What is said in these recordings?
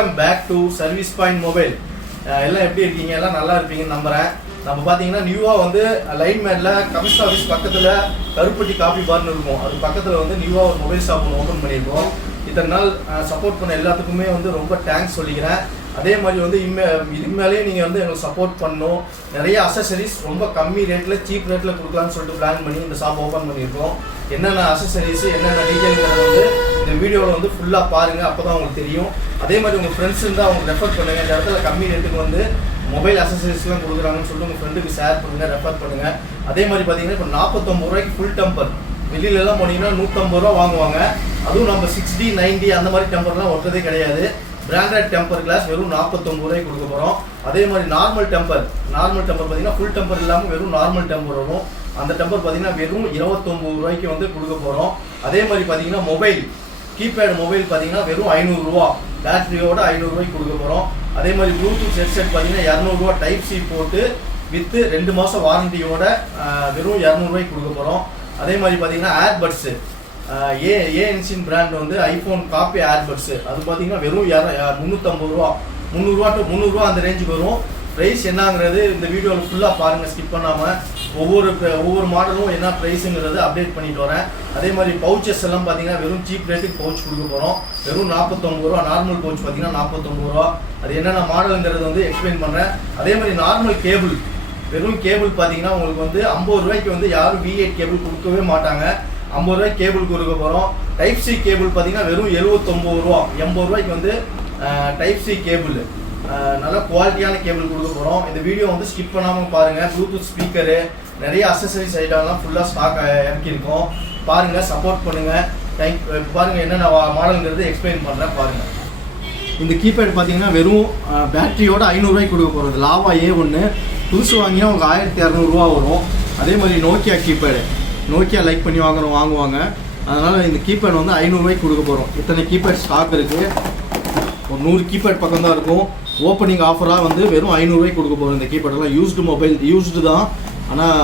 Welcome back to service point mobile. எல்லாம் எப்படி இருக்கீங்க? எல்லாம் நல்லா இருப்பீங்கன்னு நம்புகிறேன். நம்ம பார்த்தீங்கன்னா நியூவாக வந்து லைன் மேனில் கமிஷன் ஆஃபீஸ் பக்கத்தில் கருப்பட்டி காஃபி பார்னு இருக்கும். அது பக்கத்தில் வந்து நியூவாக ஒரு மொபைல் ஷாப் ஒன்று ஓப்பன் பண்ணியிருக்கோம். இத்தனை நாள் சப்போர்ட் பண்ண எல்லாத்துக்குமே வந்து ரொம்ப தேங்க்ஸ் சொல்லிக்கிறேன். அதே மாதிரி வந்து இதுக்கு மேலேயே நீங்கள் வந்து எங்களுக்கு சப்போர்ட் பண்ணணும். நிறைய அசசரிஸ் ரொம்ப கம்மி ரேட்டில் சீப் ரேட்டில் கொடுக்கலான்னு சொல்லிட்டு பிளான் பண்ணி இந்த ஷாப் ஓப்பன் பண்ணியிருக்கோம். என்னென்ன அசசரிஸ் என்னென்ன டீட்டெயில்ங்கிறத வந்து இந்த வீடியோவில் வந்து ஃபுல்லாக பாருங்கள், அப்போ தான் உங்களுக்கு தெரியும். அதே மாதிரி உங்கள் ஃப்ரெண்ட்ஸ் இருந்தால் அவங்க ரெஃபர் பண்ணுங்கள். இந்த இடத்துல கம்மி ரேட்டுக்கு வந்து மொபைல் அசசரிஸ்லாம் கொடுக்குறாங்கன்னு சொல்லிட்டு உங்கள் ஃப்ரெண்டுக்கு ஷேர் பண்ணுங்கள், ரெஃபர் பண்ணுங்கள். அதே மாதிரி பார்த்தீங்கன்னா இப்போ 49 ரூபாய்க்கு ஃபுல் டெம்பர். வெளியிலலாம் போனீங்கன்னா 150 ரூபா வாங்குவாங்க. அதுவும் நம்ம 60, 90 அந்த மாதிரி டெம்பர்லாம் ஒட்டுறதே கிடையாது. பிராண்டட் டெம்பர் கிளாஸ் வெறும் 49 ரூபாய்க்கு கொடுக்க போகிறோம். அதே மாதிரி நார்மல் டெம்பர் பார்த்தீங்கன்னா ஃபுல் டெம்பர் இல்லாமல் வெறும் நார்மல் டெம்பர் வரும். அந்த டெம்பர் பார்த்தீங்கன்னா வெறும் 29 ரூபாய்க்கு வந்து கொடுக்க போகிறோம். அதே மாதிரி பார்த்தீங்கன்னா மொபைல் கீபேட் மொபைல் பார்த்தீங்கன்னா வெறும் 500 ரூபா பேட்டரியோட 500 ரூபாய்க்கு கொடுக்க போகிறோம். அதே மாதிரி ப்ளூடூத் ஹெட்செட் பார்த்தீங்கன்னா 200 ரூபா டைப் சி போட்டு வித்து 2 மாதம் வாரண்டியோட வெறும் 200 ரூபாய்க்கு கொடுக்க போகிறோம். அதே மாதிரி பார்த்தீங்கன்னா ஏர்பட்ஸு ஏஎன்சின் பிராண்ட் வந்து ஐஃபோன் காப்பி ஏர்பட்ஸு அது பார்த்தீங்கன்னா வெறும் 350 ரூபா 300 ரூபா அந்த ரேஞ்சுக்கு வரும். ப்ரைஸ் என்னங்கிறது இந்த வீடியோவில் ஃபுல்லாக பாருங்கள், ஸ்கிப் பண்ணாமல். ஒவ்வொரு மாடலும் என்ன ப்ரைஸுங்கிறது அப்டேட் பண்ணிட்டு வரேன். அதே மாதிரி பவுச்சஸ் எல்லாம் பார்த்தீங்கன்னா வெறும் சீப் ரேட்டுக்கு பவுச் கொடுக்க போகிறோம். வெறும் 49 ரூபா. நார்மல் பவுச் பார்த்தீங்கன்னா 49 ரூபா. அது என்னென்ன மாடலுங்கிறது வந்து எக்ஸ்பிளைன் பண்ணுறேன். அதே மாதிரி நார்மல் கேபிள் வெறும் கேபிள் பார்த்தீங்கன்னா உங்களுக்கு வந்து 50 ரூபாய்க்கு வந்து யாரும் V8 கேபிள் கொடுக்கவே மாட்டாங்க. 50 ரூபாய்க்கு கேபிள் கொடுக்க போகிறோம். டைப் சி கேபிள் பார்த்தீங்கன்னா வெறும் 79 ரூபா. 80 ரூபாய்க்கு வந்து டைப் சி கேபிள் நல்ல குவாலிட்டியான கேபிள் கொடுக்க போகிறோம். இந்த வீடியோ வந்து ஸ்கிப் பண்ணாமல் பாருங்கள். ப்ளூடூத் ஸ்பீக்கரு நிறைய அசசரிஸ் ஐட்டம்லாம் ஃபுல்லாக ஸ்டாக் இறக்கியிருக்கோம். பாருங்கள், சப்போர்ட் பண்ணுங்கள். பாருங்கள் என்னென்ன மாடலுங்கிறது எக்ஸ்பிளைன் பண்ணுறேன் பாருங்கள். இந்த கீபேட் பார்த்தீங்கன்னா வெறும் பேட்டரியோட 500 ரூபாய்க்கு கொடுக்க போகிறது. லாவா A1 புதுசு வாங்கினா உங்களுக்கு 1200 ரூபா வரும். அதே மாதிரி நோக்கியா கீபேடு லைக் பண்ணி வாங்குவாங்க. அதனால் இந்த கீபேட் வந்து 500 ரூபாய்க்கு கொடுக்க போகிறோம். இத்தனை கீபேட் ஸ்டாக் இருக்குது. ஒரு 100 கீபேட் பக்கம் தான் இருக்கும். ஓப்பனிங் ஆஃபராக வந்து வெறும் 500 ரூபாய்க்கு கொடுக்க போகிறோம். இந்த கீபேடெல்லாம் யூஸ்டு மொபைல், யூஸ்டு தான், ஆனால்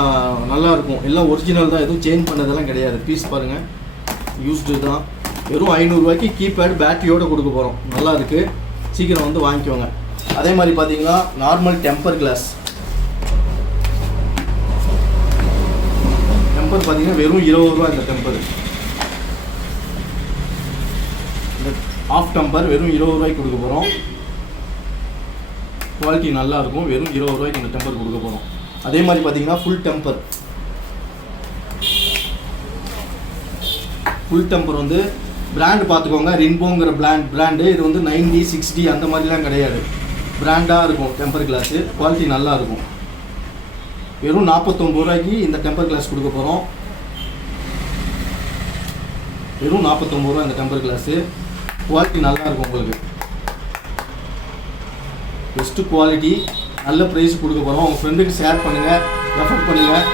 நல்லாயிருக்கும். எல்லாம் ஒரிஜினல் தான், எதுவும் சேஞ்ச் பண்ணதெல்லாம் கிடையாது. பீஸ் பாருங்கள், யூஸ்டு தான். வெறும் 500 ரூபாய்க்கு கீபேட் பேட்டரியோடு கொடுக்க போகிறோம். நல்லா இருக்குது, சீக்கிரம் வந்து வாங்கிக்கோங்க. அதே மாதிரி பார்த்தீங்கன்னா நார்மல் டெம்பர் கிளாஸ் பார்த்தீங்கன்னா வெறும் 20 ரூபா. இந்த டெம்பர் ஆஃப் டெம்பர் வெறும் 20 ரூபாய்க்கு கொடுக்க போகிறோம். குவாலிட்டி நல்லா இருக்கும். வெறும் 20 ரூபாய்க்கு இந்த டெம்பர் கொடுக்க போகிறோம். அதே மாதிரி பார்த்தீங்கன்னா ஃபுல் டெம்பர் வந்து பிராண்டு பார்த்துக்கோங்க. ரின்போங்கிற பிராண்டு. இது வந்து 90, 60 அந்த மாதிரிலாம் கிடையாது. பிராண்டாக இருக்கும் டெம்பர் கிளாஸு. குவாலிட்டி நல்லா இருக்கும். வெறும் 49 ரூபாய்க்கு இந்த டெம்பர் கிளாஸ் கொடுக்க போகிறோம். வெறும் 49 ரூபா இந்த டெம்பர் கிளாஸு. குவாலிட்டி நல்லா இருக்கும். உங்களுக்கு பெஸ்ட்டு குவாலிட்டி, நல்ல ப்ரைஸ் கொடுக்க போகிறோம். உங்கள் ஃப்ரெண்டுக்கு ஷேர் பண்ணுங்கள், ரெஃபர் பண்ணுங்கள்.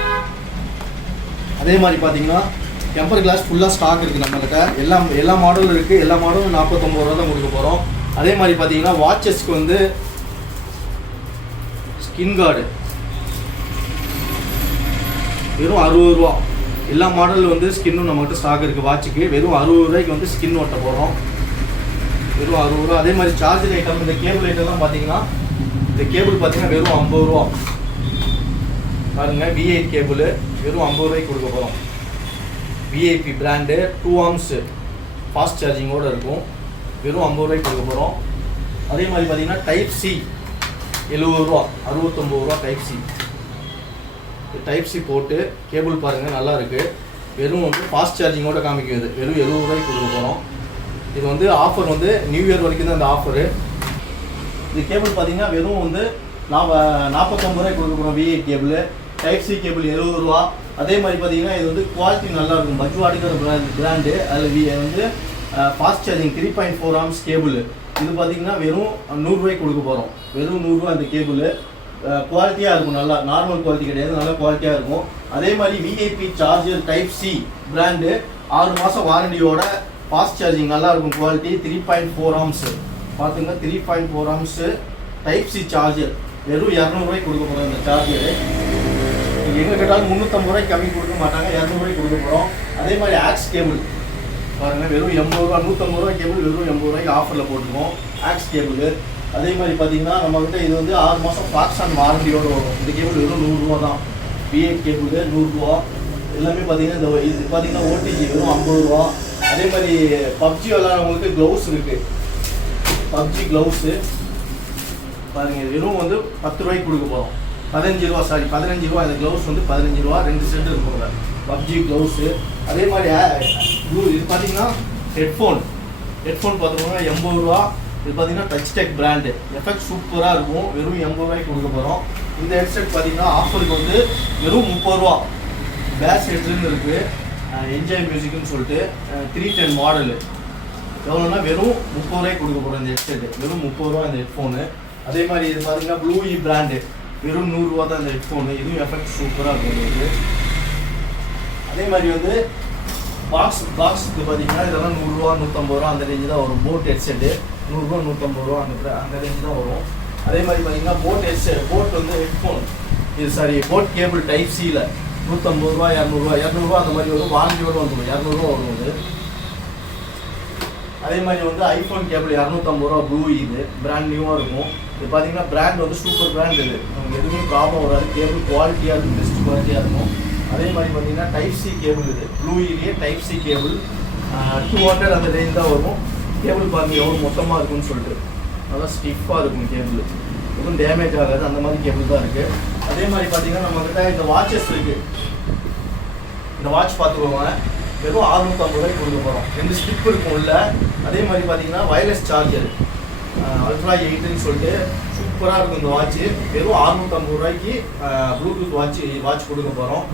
அதே மாதிரி பார்த்தீங்கன்னா டெம்பர் கிளாஸ் ஃபுல்லாக ஸ்டாக் இருக்குது நம்மக்கிட்ட. எல்லா மாடலும் இருக்குது. எல்லா மாடலும் 49 ரூபா தான் கொடுக்க போகிறோம். அதே மாதிரி பார்த்தீங்கன்னா வாட்சஸ்க்கு வந்து ஸ்கின் கார்டு வெறும் 60 ரூபா. எல்லா மாடல் வந்து ஸ்கின்னும் நம்மகிட்ட ஸ்டாக் இருக்குது. வாட்சுக்கு வெறும் 60 ரூபாய்க்கு வந்து ஸ்கின் ஓட்ட போகிறோம். வெறும் 60 ரூபா. அதே மாதிரி சார்ஜர் ஐட்டம், இந்த கேபிள் ஐட்டம்லாம் பார்த்தீங்கன்னா இந்த கேபிள் பார்த்தீங்கன்னா வெறும் 50 ரூபா. பாருங்கள், V8 கேபிள் வெறும் 50 ரூபாய்க்கு கொடுக்க போகிறோம். VIP பிராண்டு 2 ஆர்ம்ஸ் ஃபாஸ்ட் சார்ஜிங்கோடு இருக்கும். வெறும் 50 ரூபாய்க்கு கொடுக்க போகிறோம். அதே மாதிரி பார்த்தீங்கன்னா டைப் சி 70 ரூபா. 69 ரூபா டைப் சி போட்டு கேபிள் பாருங்கள், நல்லா இருக்குது. வெறும் வந்து ஃபாஸ்ட் சார்ஜிங்கோட காமிக்குது. வெறும் 70 ரூபாய்க்கு கொடுக்க போகிறோம். இது வந்து ஆஃபர் வந்து நியூ இயர் வரைக்கும் தான் இந்த ஆஃபரு. இது கேபிள் பார்த்தீங்கன்னா வெறும் வந்து 49 ரூபாய்க்கு கொடுக்க போகிறோம். V8 cable. Type C cable 70 ரூபா. அதே மாதிரி பார்த்தீங்கன்னா இது வந்து குவாலிட்டி நல்லாயிருக்கும். பஜ்வாடிக்கிற பிராண்டு. அதில் வந்து ஃபாஸ்ட் சார்ஜிங் 3.4 ஆர்ம்ஸ் கேபிள். இது பார்த்தீங்கன்னா வெறும் 100 ரூபாய்க்கு கொடுக்க போகிறோம். வெறும் 100 ரூபா இந்த கேபிள். குவாலிட்டியாக இருக்கும். நல்லா நார்மல் குவாலிட்டி கிடையாது, நல்லா குவாலிட்டியாக இருக்கும். அதே மாதிரி VIP charger type C brand 6 மாதம் வாரண்டியோட ஃபாஸ்ட் சார்ஜிங் நல்லா இருக்கும். குவாலிட்டி 3.4 ஆர்ம்ஸ் பார்த்துங்க. 3.4 ஆர்ம்ஸ் டைப் சி சார்ஜர் வெறும் 200 ரூபாய்க்கு கொடுக்க போகிறோம். இந்த சார்ஜரு எங்கே கேட்டாலும் 350 ரூபாய்க்கு கம்மி கொடுக்க மாட்டாங்க. 200 ரூபாய்க்கு கொடுக்க போகிறோம். அதே மாதிரி ஆக்ஸ் கேபிள் பாருங்கள் வெறும் 80 ரூபா, 150 ரூபா கேபிள் வெறும் 80 ரூபாய்க்கு ஆஃபரில் போட்டுருக்கோம். Aux cable. அதே மாதிரி பார்த்தீங்கன்னா நம்மகிட்ட இது வந்து 6 மாதம் ஃபாக்ஸான் வாரண்டியோடு வரும். இந்த கேபிள் வெறும் 100 ரூபா தான். V8 கேபிள் 100 ரூபா. எல்லாமே பார்த்தீங்கன்னா இந்த இது பார்த்தீங்கன்னா ஓடிஜி வெறும் 50 ரூபா. அதே மாதிரி பப்ஜி விளாட்றவங்களுக்கு க்ளவுஸ் இருக்குது. பப்ஜி க்ளவுஸு பாருங்கள் வெறும் வந்து 10 ரூபாய்க்கு கொடுக்க போகிறோம். 15 ரூபா, சாரி 15 ரூபா. இந்த க்ளவுஸ் வந்து 15 ரூபா, 2 செட் இருக்குங்க பப்ஜி க்ளவுஸு. அதே மாதிரி இது பார்த்தீங்கன்னா ஹெட்ஃபோன் பார்த்துக்கோங்க 80 ரூபா. இது பார்த்தீங்கன்னா டச்டெக் பிராண்டு. எஃபெக்ட் சூப்பராக இருக்கும். வெறும் 80 ரூபாய்க்கு கொடுக்க போகிறோம். இந்த ஹெட்செட் பார்த்தீங்கன்னா ஆஃபருக்கு வந்து வெறும் 30 ரூபா. பேஸ் ஹெட்ஸுன்னு இருக்குது, என்ஜாய் மியூசிக்னு சொல்லிட்டு 310 மாடலு. எவ்வளோன்னா வெறும் 30 ரூபாய்க்கு கொடுக்க போகிறோம் இந்த ஹெட்செட்டு. வெறும் 30 ரூபா இந்த ஹெட்ஃபோனு. அதே மாதிரி இது பார்த்தீங்கன்னா ப்ளூ இ பிராண்டு. வெறும் 100 ரூபா தான் இந்த ஹெட்ஃபோனு. இதுவும் எஃபெக்ட் சூப்பராக இருக்கும் உங்களுக்கு. அதே மாதிரி வந்து பாக்ஸுக்கு பார்த்தீங்கன்னா இதெல்லாம் 100 ரூபா, 150 ரூபா அந்த ரேஞ்சு தான் வரும். போட் ஹெட்செட்டு 100 ரூபா, 150 ரூபா அந்த ரேஞ்சு தான் வரும். அதே மாதிரி பார்த்தீங்கன்னா போட் வந்து ஹெட்ஃபோன் இது சாரி போட் கேபிள் டைப் சியில் 150 ரூபா, 200 ரூபா அந்த மாதிரி வரும். வாரண்டியோடு வந்துடும். 200 ரூபா வரும் இது. அதே மாதிரி வந்து ஐஃபோன் கேபிள் 250 ரூபா. ப்ளூ இது பிராண்ட் நியூவாக இருக்கும். இது பார்த்தீங்கன்னா பிராண்ட் வந்து சூப்பர் பிராண்ட். இது நமக்கு எதுவுமே ப்ராப்ளம் வராது. கேபிள் குவாலிட்டியாக இருக்கும், பெஸ்ட் குவாலிட்டியாக இருக்கும். அதே மாதிரி பார்த்தீங்கன்னா டைப் சி கேபிள். இது ப்ளூ இலேயே டைப் சி கேபிள் 200 அந்த ரேஞ்ச் தான் வரும். கேபிள் பாருங்கள் எவ்வளோ மொத்தமாக இருக்குன்னு சொல்லிட்டு நல்லா ஸ்டிஃபாக இருக்கும். கேபிள் எதுவும் டேமேஜ் ஆகாது. அந்த மாதிரி கேபிள் தான் இருக்குது. அதே மாதிரி பார்த்தீங்கன்னா நம்மக்கிட்ட இந்த வாட்சஸ் இருக்குது. இந்த வாட்ச் பார்த்துக்கோங்க வெறும் 650 ரூபாய்க்கு கொடுக்க போகிறோம். 2 ஸ்டிப் இருக்கும் உள்ள. அதே மாதிரி பார்த்தீங்கன்னா வயர்லெஸ் சார்ஜர் அல்ட்ரா 8ன்னு சொல்லிட்டு சூப்பராக இருக்கும் இந்த வாட்ச்சு. வெறும் 650 ரூபாய்க்கு ப்ளூடூத் வாட்ச் கொடுக்க போகிறோம்.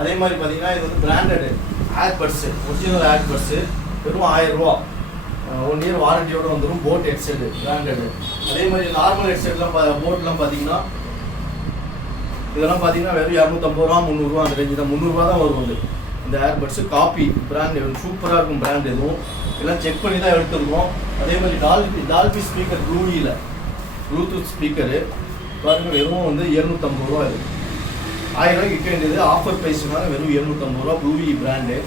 அதே மாதிரி பார்த்தீங்கன்னா இது வந்து பிராண்டடு ஏர்பட்ஸு, ஒரிஜினல் ஏர்பட்ஸு வெறும் 1000 ரூபா. 1 இயர் வாரண்டியோடு வந்துடும். Boat headset branded. அதே மாதிரி நார்மல் ஹெட்செட்லாம் போட்லாம் பார்த்தீங்கன்னா இதெல்லாம் பார்த்தீங்கன்னா வெறும் 250 ரூபா, 300 ரூபா அந்த ரேஞ்சு தான். 300 ரூபா தான் வரும். வந்து இந்த ஏர்பட்ஸு காப்பி பிராண்டு சூப்பராக இருக்கும். பிராண்ட் எதுவும் எல்லாம் செக் பண்ணி தான் எடுத்துருக்கோம். அதே மாதிரி டால்பி ஸ்பீக்கர் ப்ளூஇயில் ப்ளூடூத் ஸ்பீக்கரு பாருங்கள் வெறும் வந்து 750 ரூபா. இது 1000 ரூபாய்க்கு விற்க வேண்டியது. ஆஃபர் ப்ரைஸ்னால வெறும் 750 ரூபா. ப்ளூஇ பிராண்டு.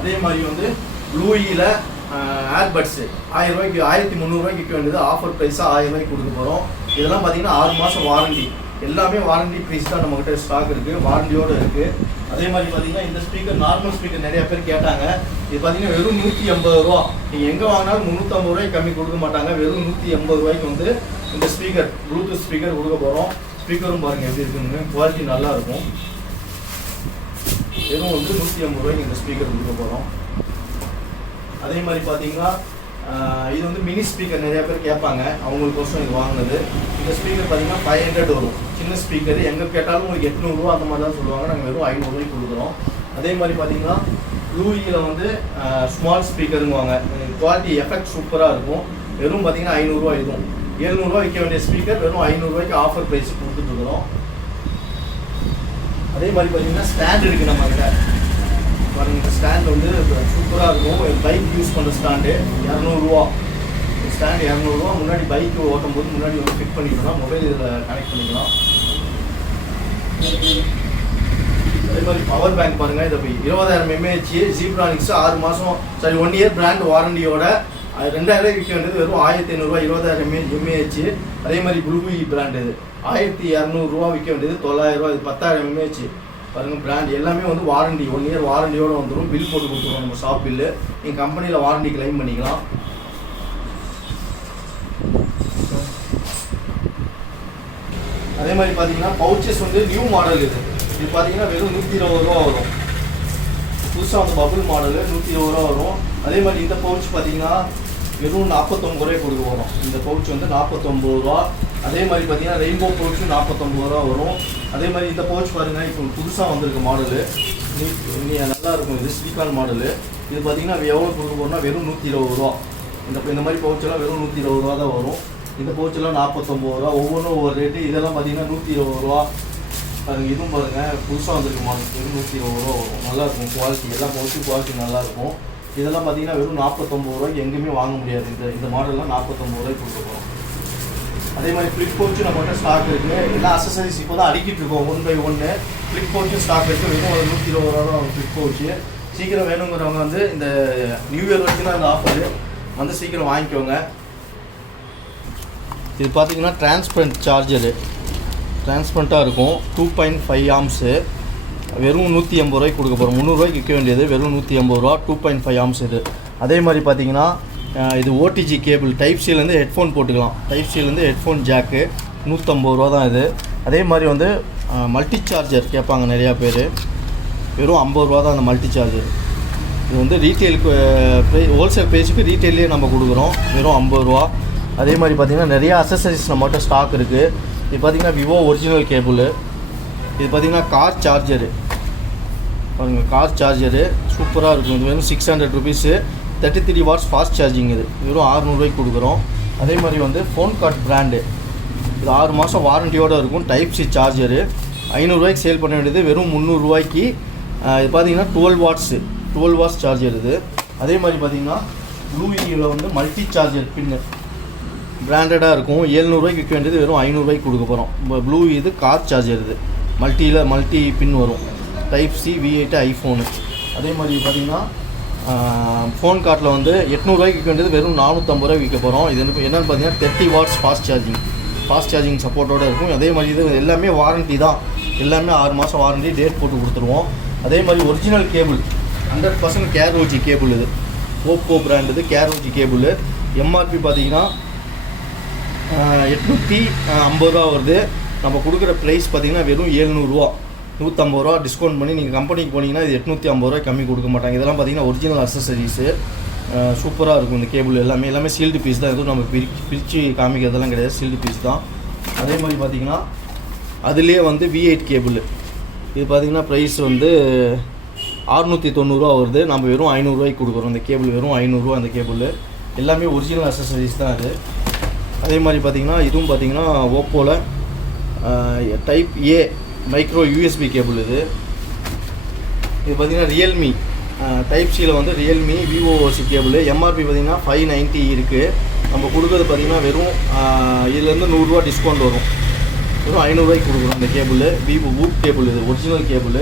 அதே மாதிரி வந்து ப்ளூஇயில் ஏர்பட்ஸு 1000 ரூபாய்க்கு 1300 ரூபாய்க்கு விற்க வேண்டியது. ஆஃபர் ப்ரைஸாக 1000 ரூபாய்க்கு கொடுக்க போகிறோம். இதெல்லாம் பார்த்தீங்கன்னா 6 மாதம் வாரண்டி. எல்லாமே வாரண்டி ப்ரைஸ் தான் நம்மக்கிட்ட ஸ்டாக் இருக்குது. வாரண்டியோடு இருக்குது. அதே மாதிரி பார்த்தீங்கன்னா இந்த ஸ்பீக்கர் நார்மல் ஸ்பீக்கர் நிறைய பேர் கேட்டாங்க. இது பார்த்தீங்கன்னா வெறும் 180 ரூபா. நீங்கள் எங்கே வாங்கினாலும் 350 ரூபாய்க்கு கம்மி கொடுக்க மாட்டாங்க. வெறும் 180 ரூபாய்க்கு வந்து இந்த ஸ்பீக்கர் ப்ளூடூத் ஸ்பீக்கர் கொடுக்க போகிறோம். ஸ்பீக்கரும் பாருங்கள் எப்படி இருக்குன்னு. குவாலிட்டி நல்லா இருக்கும். வெறும் வந்து 180 ரூபாய்க்கு இந்த ஸ்பீக்கர் கொடுக்க போகிறோம். அதே மாதிரி பார்த்தீங்கன்னா இது வந்து மினி ஸ்பீக்கர் நிறைய பேர் கேட்பாங்க. அவங்களுக்கோசம் இது வாங்கினது. இந்த ஸ்பீக்கர் பார்த்தீங்கன்னா 500 வரும். சின்ன ஸ்பீக்கர் எங்கே கேட்டாலும் உங்களுக்கு 800 ரூபா அந்த மாதிரி தான் சொல்லுவாங்க. நாங்கள் வெறும் 500 ரூபாய்க்கு கொடுக்குறோம். அதே மாதிரி பார்த்தீங்கன்னா ப்ளூஇயில் வந்து ஸ்மால் ஸ்பீக்கருங்குவாங்க. குவாலிட்டி எஃபெக்ட் சூப்பராக இருக்கும். வெறும் பார்த்தீங்கன்னா 500 ரூபா இருக்கும். 700 ரூபா விற்க வேண்டிய ஸ்பீக்கர் வெறும் 500 ரூபாய்க்கு ஆஃபர் ப்ரைஸ் கொடுத்துட்ருக்குறோம். அதே மாதிரி பார்த்தீங்கன்னா ஸ்டாண்ட் இருக்குது நம்மகிட்ட. பாருங்கள் இந்த ஸ்டாண்ட் வந்து சூப்பராக இருக்கும். பைக் யூஸ் பண்ணுற ஸ்டாண்டு 200 ரூபா. ஸ்டாண்ட் 200 ரூபா. முன்னாடி பைக்கு ஓட்டும் போது முன்னாடி வந்து ஃபிட் பண்ணிக்கலாம். மொபைல் இதில் கனெக்ட் பண்ணிக்கலாம். அதே மாதிரி பவர் பேங்க் பாருங்கள். இதை 20,000 mAh ஜீப்ரானிக்ஸ் 6 மாதம் 1 இயர் பிராண்ட் வாரண்டியோட 2000 விற்க வேண்டியது வெறும் 1500 ரூபா. 20,000 mAh. அதே மாதிரி ப்ளூஇ பிராண்ட் இது 1200 ரூபா விற்க வேண்டியது 900 ரூபா. இது 10,000 mAh பாருங்கள். பிராண்ட் எல்லாமே வந்து வாரண்டி 1 இயர் வாரண்டியோடு வந்துடும். பில் போட்டு கொடுத்துருவோம் நம்ம ஷாப் பில்லு. நீங்கள் கம்பெனியில் வாரண்டி கிளைம் பண்ணிக்கலாம். அதே மாதிரி பார்த்தீங்கன்னா பவுச்சஸ் வந்து நியூ மாடல். இது பார்த்தீங்கன்னா வெறும் 120 ரூபா வரும். புதுசாக வந்து பபுள் மாடலு 120 ரூபா வரும். அதே மாதிரி இந்த பவுச் பார்த்தீங்கன்னா வெறும் 49 ரூபாய்க்கு கொடுக்க வரும். இந்த பவுச் வந்து 49 ரூபா. அதே மாதிரி பார்த்தீங்கன்னா ரெயின்போ பவுச்சு 49 ரூபா வரும். அதே மாதிரி இந்த பவுச் பாருங்கள் இப்போ புதுசாக வந்திருக்க மாடலு நல்லா இருக்கும். இது சிலிக்கான் மாடலு. இது பார்த்தீங்கன்னா எவ்வளோ கொடுக்க போகிறோம்னா வெறும் 120 ரூபா. இந்த மாதிரி பவுச்செல்லாம் வெறும் 120 ரூபா தான் வரும். இந்த பவுச்செல்லாம் 49 ரூபா. ஒவ்வொன்றும் ஒவ்வொரு ரேட்டு. இதெல்லாம் பார்த்தீங்கன்னா 120 ரூபா. பாருங்கள் இதுவும் பாருங்கள் புதுசாக வந்திருக்க மாடல் வெறும் 120 ரூபா வரும். நல்லாயிருக்கும் குவாலிட்டி. எல்லாம் பவுச்சு குவாலிட்டி நல்லாயிருக்கும். இதெல்லாம் பார்த்தீங்கன்னா வெறும் 49 ரூபாய்க்கு எங்கேயுமே வாங்க முடியாது. இந்த மாடல்லாம் 49 ரூபாய்க்கு கொடுக்க போகிறோம். அதே மாதிரி ஃப்ளிப் பவுச்சும் நம்மகிட்ட ஸ்டாக் இருக்குது. எல்லா அசசரிஸ் இப்போ தான் அடிக்கிட்டு இருக்கோம் 1 by 1. ஃப்ளிப் பவுச்சும் ஸ்டாக் இருக்குது. வெறும் ஒரு 120 ரூபா தான் ஃப்ளிப் பவுச்சு. சீக்கிரம் வேணுங்கிறவங்க வந்து இந்த நியூ இயர் வரைக்கும் தான் இந்த ஆஃபரு, வந்து சீக்கிரம் வாங்கிக்கோங்க. இது பார்த்தீங்கன்னா டிரான்ஸ்பரண்ட் சார்ஜரு, டிரான்ஸ்பரண்ட்டாக இருக்கும். 2.5 ஆம்ஸு, வெறும் 180 ரூபாய்க்கு கொடுக்க போகிறோம். 300 ரூபாய்க்கு விற்க வேண்டியது வெறும் 180 ரூபா. 2.5 ஆம்ஸ் இது. அதே மாதிரி பார்த்தீங்கன்னா இது ஓடிஜி கேபிள், டைப் சிலேருந்து ஹெட்ஃபோன் போட்டுக்கலாம். டைப் சிலேருந்து ஹெட்ஃபோன் ஜாக்கு 150 ரூபா தான் இது. அதே மாதிரி வந்து மல்டி சார்ஜர் கேட்பாங்க நிறையா பேர், வெறும் 50 ரூபா தான் அந்த மல்டி சார்ஜர். இது வந்து ரீட்டெயிலுக்கு ஹோல்சேல் ப்ரைஸுக்கு ரீட்டெயிலே நம்ம கொடுக்குறோம், வெறும் 50 ரூபா. அதே மாதிரி பார்த்திங்கன்னா நிறையா அசசரிஸ் நம்மகிட்ட ஸ்டாக் இருக்குது. இது பார்த்திங்கன்னா விவோ ஒரிஜினல் கேபிள். இது பார்த்திங்கன்னா கார் சார்ஜரு பாருங்கள், கார் சார்ஜரு சூப்பராக இருக்கும். இது வெறும் 600 ருபீஸு. 33 watts fast charging. இது வெறும் 600 ரூபாய்க்கு கொடுக்குறோம். அதே மாதிரி வந்து ஃபோன் கார்ட் பிராண்டு, இது 6 மாதம் வாரண்டியோடு இருக்கும். டைப் சி சார்ஜரு 500 ரூபாய்க்கு சேல் பண்ண வேண்டியது வெறும் 300 ரூபாய்க்கு. இது பார்த்திங்கன்னா 12 வாட்ஸ் சார்ஜர் இது. அதே மாதிரி பார்த்திங்கன்னா ப்ளூஇயில் வந்து மல்டி சார்ஜர் பின்னு பிராண்டடாக இருக்கும். 700 ரூபாய்க்கு விற்க வேண்டியது வெறும் 500 ரூபாய்க்கு கொடுக்க போகிறோம். ப்ளூ இது கார் சார்ஜர், இது மல்டி பின் வரும். Type C V8 iPhone. அதே மாதிரி பார்த்திங்கன்னா ஃபோன் கார்ட்டில் வந்து 800 ரூபாய்க்கு விற்க வேண்டியது வெறும் 450 ரூபாய்க்கு விற்க போகிறோம். இது என்னென்னு பார்த்தீங்கன்னா 30 வாட்ஸ் ஃபாஸ்ட் சார்ஜிங் சப்போர்ட்டோடு இருக்கும். அதே மாதிரி இது எல்லாமே வாரண்ட்டி தான், எல்லாமே 6 மாதம் வாரண்ட்டி, டேட் போட்டு கொடுத்துருவோம். அதே மாதிரி ஒரிஜினல் கேபிள் 100% கேரோஜி கேபிள். இது ஓப்போ பிராண்ட், இது கேரோஜி கேபிள். எம்ஆர்பி பார்த்தீங்கன்னா 850 ரூபா வருது. நம்ம கொடுக்குற ப்ரைஸ் பார்த்திங்கன்னா வெறும் 700 ரூபா. 150 ரூபா டிஸ்கவுண்ட் பண்ணி நீங்கள் கம்பெனிக்கு போனீங்கன்னா இது 850 ரூபாய் கம்மி கொடுக்க மாட்டாங்க. இதெல்லாம் பார்த்திங்கன்னா ஒரிஜினல் அக்சசரிஸு, சூப்பராக இருக்கும். இந்த கேபிள் எல்லாமே சீல்டு பீஸ் தான், எதுவும் நம்ம பிரித்து காமிக்கிறதெல்லாம் கிடையாது, சீல்டு பீஸ் தான். அதே மாதிரி பார்த்திங்கன்னா அதுலேயே வந்து V8 கேபிள், இது பார்த்திங்கன்னா ப்ரைஸ் வந்து 690 ரூபா வருது. நம்ம வெறும் 500 ரூபாய்க்கு கொடுக்குறோம். இந்த கேபிள் வெறும் 500 ரூபா. அந்த கேபிள் எல்லாமே ஒரிஜினல் அக்சசரிஸ் தான் இது. அதே மாதிரி பார்த்திங்கன்னா இதுவும் பார்த்திங்கன்னா ஓப்போவில் type A micro USB cable. இது பார்த்திங்கன்னா ரியல்மி டைப் சியில் வந்து ரியல்மி விவோசி கேபிள். எம்ஆர்பி பார்த்திங்கன்னா 590 இருக்குது. நம்ம கொடுக்குறது பார்த்திங்கன்னா வெறும் இதுலேருந்து 100 ரூபா டிஸ்கவுண்ட் வரும். வெறும் 500 ரூபாய்க்கு கொடுக்குறோம் இந்த கேபிள். விவோ வூட் கேபிள், இது ஒரிஜினல் கேபிள்.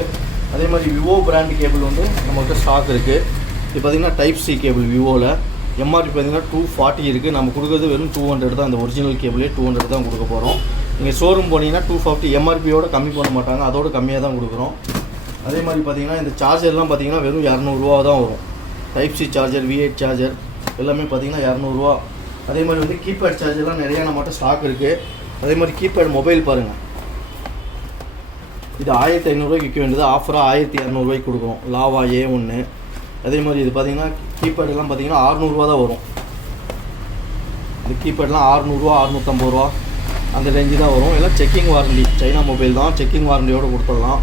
அதே மாதிரி விவோ பிராண்ட் கேபிள் வந்து நம்மகிட்ட ஸ்டாக் இருக்குது. இது பார்த்திங்கன்னா டைப் சி கேபிள் விவோவில். எம்ஆர்பி பார்த்திங்கன்னா 240 இருக்குது. நம்ம கொடுக்குறது வெறும் 200 தான். அந்த ஒரிஜினல் கேபிளே 200 தான் கொடுக்க போகிறோம். நீங்கள் ஷோரூம் போனீங்கன்னா 240 எம்ஆர்பியோட கம்மி பண்ண மாட்டாங்க, அதோட கம்மியாக தான் கொடுக்குறோம். அதே மாதிரி பார்த்திங்கன்னா இந்த சார்ஜர்லாம் பார்த்திங்கன்னா வெறும் 200 ரூபா தான் வரும். Type C charger, V8 charger எல்லாமே பார்த்திங்கன்னா 200 ரூபா. அதே மாதிரி வந்து கீபேட் சார்ஜர்லாம் நிறையா நம்மகிட்ட ஸ்டாக் இருக்குது. அதே மாதிரி கீபேட் மொபைல் பாருங்கள், இது 1500 ரூபாய்க்கு விற்க வேண்டியது ஆஃபராக 1200 ரூபாய்க்கு கொடுக்குறோம். Lava A1. அதே மாதிரி இது பார்த்திங்கன்னா கீபேடெல்லாம் பார்த்திங்கன்னா 600 ரூபா தான் வரும். இந்த கீபேட்லாம் 600 ரூபா 650 ரூபா அந்த ரேஞ்சு தான் வரும். எல்லாம் செக்கிங் வாரண்டி, சைனா மொபைல் தான், செக்கிங் வாரண்டியோடு கொடுத்துடலாம்.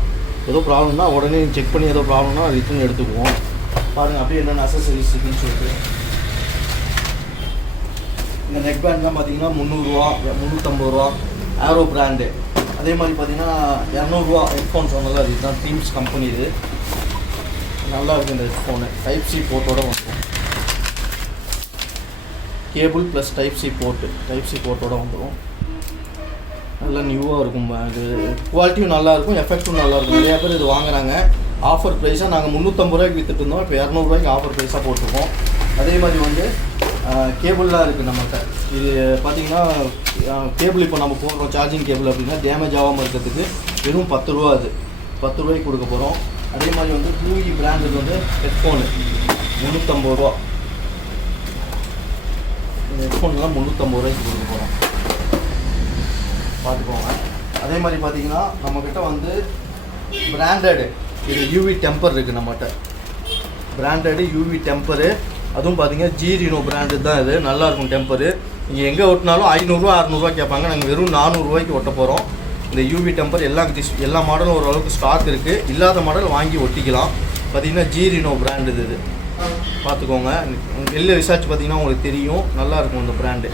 ஏதோ ப்ராப்ளம்னா உடனே செக் பண்ணி ஏதோ ப்ராப்ளம்னா ரிட்டர்ன் எடுத்துக்குவோம். பாருங்கள் அப்படியே என்னென்ன அக்சசரிஸ் இருக்குன்னு சொல்லிட்டு. இந்த நெக் பேண்ட்லாம் பார்த்திங்கன்னா 300 ரூபா 350 ரூபா ஆரோ பிராண்டு. அதே மாதிரி பார்த்திங்கன்னா 200 ரூபா ஹெட்ஃபோன் சொன்னது, அது இதுதான் டீம்ஸ் கம்பெனி. இது நல்லா இருக்குது இந்த ஹெட்ஃபோனு. டைப் சி போர்ட்டோட வந்துடும். கேபிள் ப்ளஸ் டைப் சி போர்ட்டோட வந்துடும். நல்லா நியூவாக இருக்கும். இது குவாலிட்டியும் நல்லாயிருக்கும், எஃபெக்ட்டும் நல்லாயிருக்கும். நிறையா பேர் இது வாங்குறாங்க. ஆஃபர் ப்ரைஸாக நாங்கள் 350 ரூபாய்க்கு விற்றுட்டு இருந்தோம், இப்போ 200 ரூபாய்க்கு ஆஃபர் ப்ரைஸாக போட்டிருக்கோம். அதே மாதிரி வந்து கேபிள்லாம் இருக்குது நம்மகிட்ட. இது பார்த்திங்கன்னா கேபிள் இப்போ நம்ம போடுறோம் சார்ஜிங் கேபிள் அப்படின்னா டேமேஜ் ஆகாமல் இருக்கிறதுக்கு வெறும் 10 ரூபா. அது 10 ரூபாய்க்கு கொடுக்க போகிறோம். அதே மாதிரி வந்து ப்ளூஇ பிராண்டுக்கு வந்து ஹெட்ஃபோனு 350 ரூபா. இந்த ஹெட்ஃபோன்லாம் 350 ரூபாய்க்கு கொடுக்க போகிறோம், பார்த்துக்கோங்க. அதே மாதிரி பார்த்திங்கன்னா நம்மக்கிட்ட வந்து பிராண்டடு இது யூவி டெம்பர் இருக்குது நம்மகிட்ட. பிராண்டடு யூவி டெம்பரு, அதுவும் பார்த்திங்கன்னா ஜீரினோ பிராண்டு தான். இது நல்லாயிருக்கும் டெம்பரு. நீங்கள் எங்கே ஒட்டினாலும் 500 ரூபா 600 ரூபா கேட்பாங்க. நாங்கள் வெறும் 400 ரூபாய்க்கு ஒட்ட போகிறோம். இந்த யூவி டெம்பர் எல்லா மாடலும் ஓரளவுக்கு ஸ்டாக் இருக்குது. இல்லாத மாடல் வாங்கி ஒட்டிக்கலாம். பார்த்திங்கன்னா ஜீரினோ பிராண்டு இது பார்த்துக்கோங்க. வெளில விசாரிச்சு பார்த்திங்கன்னா உங்களுக்கு தெரியும், நல்லாயிருக்கும் இந்த பிராண்டு.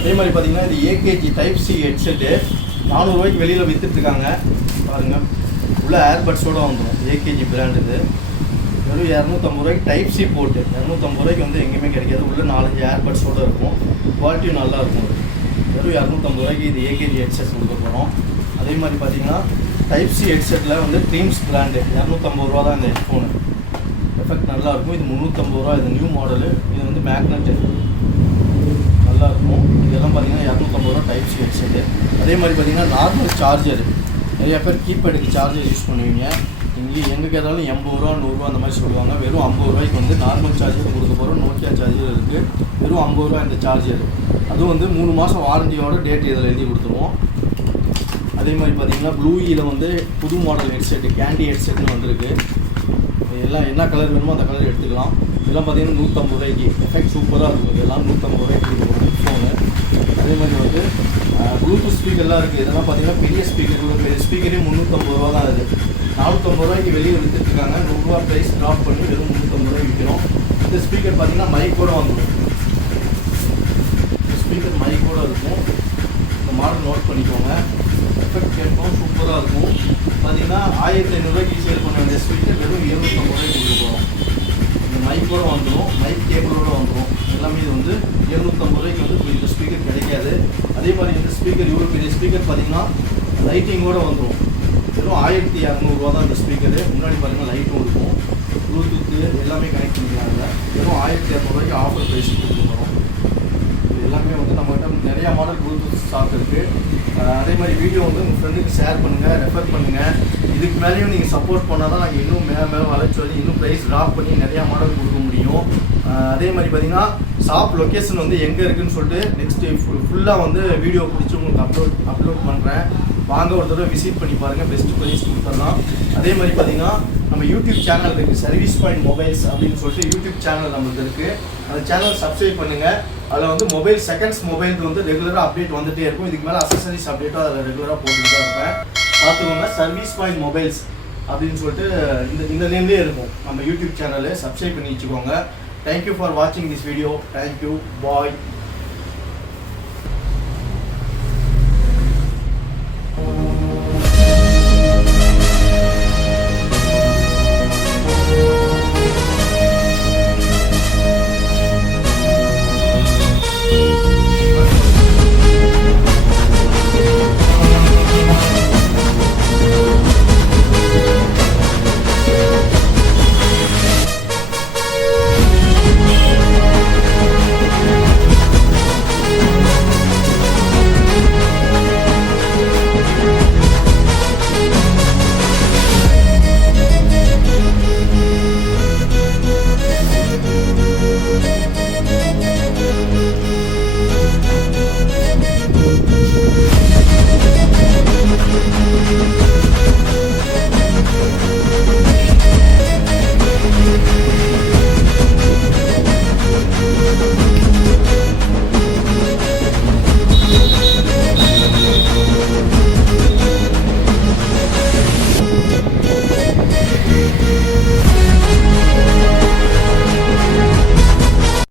அதே மாதிரி பார்த்திங்கன்னா இது AKG டைப் சி ஹெட்செட்டு 400 ரூபாய்க்கு வெளியில் விற்றுட்ருக்காங்க. பாருங்கள், உள்ள ஏர்பட்ஸோடு வந்துடும். AKG பிராண்டு இது வெறும் 250 ரூபாய்க்கு டைப் சி போட்டு 250 ரூபாய்க்கு வந்து எங்கேயுமே கிடைக்காது. உள்ள 4-5 ஏர்பட்ஸோடு இருக்கும். குவாலிட்டியும் நல்லாயிருக்கும். வெறும் 250 ரூபாய்க்கு இது ஏகேஜி ஹெட்செட் கொடுக்க போகிறோம். அதே மாதிரி பார்த்தீங்கன்னா டைப் சி ஹெட்செட்டில் வந்து ட்ரீம்ஸ் பிராண்டு 250 ரூபா தான் இந்த ஹெட்ஃபோனு. எஃபெக்ட் நல்லாயிருக்கும். இது 350 ரூபா. இது நியூ மாடலு. இது வந்து மேக்னெட்டு நல்லாயிருக்கும். இதெல்லாம் பார்த்தீங்கன்னா 250 ரூபா டைப் சி ஹெட்செட்டு. அதே மாதிரி பார்த்தீங்கன்னா நார்மல் சார்ஜர். நிறைய பேர் கீபேடுக்கு சார்ஜர் யூஸ் பண்ணுவீங்க. இங்கே எங்கே கேட்டாலும் 80 ரூபா 100 ரூபா அந்த மாதிரி சொல்லுவாங்க. வெறும் 50 ரூபாய்க்கு வந்து நார்மல் சார்ஜர் கொடுக்க போகிறோம். நோக்கியா சார்ஜர் இருக்குது. வெறும் 50 ரூபா இந்த சார்ஜர். அதுவும் வந்து 3 மாதம் வாரண்டியோட டேட் இதில் எழுதி கொடுத்துருவோம். அதே மாதிரி பார்த்தீங்கன்னா ப்ளூயில் வந்து புது மாடல் ஹெட்செட்டு கேண்டி ஹெட்செட்னு வந்திருக்கு. எல்லாம் என்ன கலர் வேணுமோ அந்த கலர் எடுத்துக்கலாம். இதெல்லாம் பார்த்தீங்கன்னா 150 ரூபாய்க்கு எஃபெக்ட் சூப்பராக இருக்கும். இதெல்லாம் 150 ரூபாய்க்கு கொடுக்குறோம் ஹெட்ஃபோனு. அதே மாதிரி வந்து ப்ளூடூத் ஸ்பீக்கர்லாம் இருக்குது. இதெல்லாம் பார்த்தீங்கன்னா பெரிய ஸ்பீக்கர் கூட பெரிய ஸ்பீக்கரே 350 ரூபா தான் இருக்குது. 450 ரூபாய்க்கு வெளியே விற்றுட்ருக்காங்க. 100 ரூபா ப்ரைஸ் ட்ராப் பண்ணி வெறும் 350 ரூபாய்க்கு விற்கிறோம். இந்த ஸ்பீக்கர் பார்த்தீங்கன்னா மைக்கோடு வந்துடும். இந்த ஸ்பீக்கர் மைக்கோடு இருக்கும். இந்த மாடல் நோட் பண்ணிக்கோங்க. எஃபெக்ட் கேட்கும் சூப்பராக இருக்கும். பார்த்தீங்கன்னா 1500 ரூபாய்க்கு சேல் பண்ண வேண்டிய ஸ்பீக்கர் வெறும் 750 ரூபாய்க்கு கொடுக்குறோம். இந்த மைக்கோடு வந்துடும். மைக் கேபிளோடு வந்துடும். எல்லாமே இது வந்து 750 ரூபாய்க்கு வந்து இந்த ஸ்பீக்கர் கிடைக்காது. அதே மாதிரி இந்த ஸ்பீக்கர் இவ்வளோ பெரிய ஸ்பீக்கர் பார்த்தீங்கன்னா லைட்டிங்கோடு வந்துடும். வெறும் 1200 ரூபா தான் இந்த ஸ்பீக்கரு. முன்னாடி பார்த்தீங்கன்னா லைட்டும் இருக்கும். ப்ளூடூத்து எல்லாமே கனெக்ட் பண்ணிக்கிறாங்க. வெறும் 1200 ரூபாய்க்கு ஆஃபர் ப்ரைஸ் கொடுத்துருக்கோம். இது எல்லாமே வந்து நம்மகிட்ட நிறையா மாடல் ப்ளூடூத் ஸ்டாக் இருக்குது. அதே மாதிரி வீடியோ வந்து உங்கள் ஃப்ரெண்டுக்கு ஷேர் பண்ணுங்கள், ரெஃபர் பண்ணுங்கள். இதுக்கு மேலேயும் நீங்கள் சப்போர்ட் பண்ணால் தான் நாங்கள் இன்னும் மேலே வளர்ச்சி சொல்லி இன்னும் ப்ரைஸ் ட்ராப் பண்ணி நிறையா மாடல் கொடுக்க முடியும். அதே மாதிரி பார்த்தீங்கன்னா ஷாப் லொக்கேஷன் வந்து எங்கே இருக்குதுன்னு சொல்லிட்டு நெக்ஸ்ட்டு ஃபுல்லாக வந்து வீடியோ பிடிச்சி உங்களுக்கு அப்லோட் பண்ணுறேன். வாங்க ஒரு தடவை விசிட் பண்ணி பாருங்கள். பெஸ்ட் ப்ரைஸ் கொடுத்துடலாம். அதே மாதிரி பார்த்தீங்கன்னா நம்ம யூடியூப் சேனல் இருக்குது. சர்வீஸ் பாயிண்ட் மொபைல்ஸ் அப்படின்னு சொல்லிட்டு யூடியூப் சேனல் நம்மளுக்கு இருக்குது. அந்த சேனல் சப்ஸ்கிரைப் பண்ணுங்கள். அதில் வந்து மொபைலுக்கு வந்து ரெகுலராக அப்டேட் வந்துகிட்டே இருக்கும். இதுக்கு மேலே அக்சசரிஸ் அப்டேட்டும் அதில் ரெகுலராக போட்டுட்டு தான் இருப்பேன். பார்த்துக்கோங்க. சர்வீஸ் பாயிண்ட் மொபைல்ஸ் அப்படின்னு சொல்லிட்டு இந்த நேம்லேயே இருக்கும். நம்ம யூடியூப் சேனலை சப்ஸ்கிரைப் பண்ணி வச்சுக்கோங்க. தேங்க்யூ ஃபார் வாட்சிங் திஸ் வீடியோ. தேங்க்யூ. பாய்.